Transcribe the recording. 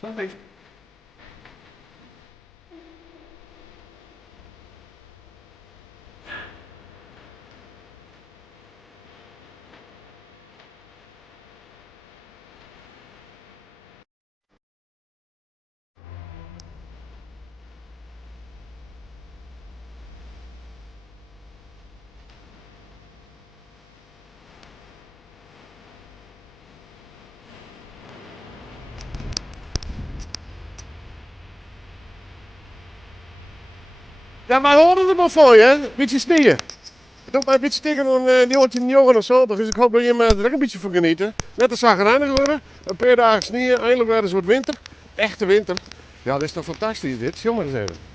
Sorry. Ja, maar horen er maar voor je, hè? Een beetje sneeuwen. Doe maar een beetje tegen een nieuwtje in jongen of zo. Dus ik hoop dat je er een beetje van genieten. Net als zagrijnig worden. Een paar dagen sneeuwen, eindelijk weer een soort winter. Echte winter. Ja, dit is toch fantastisch dit, jongens even.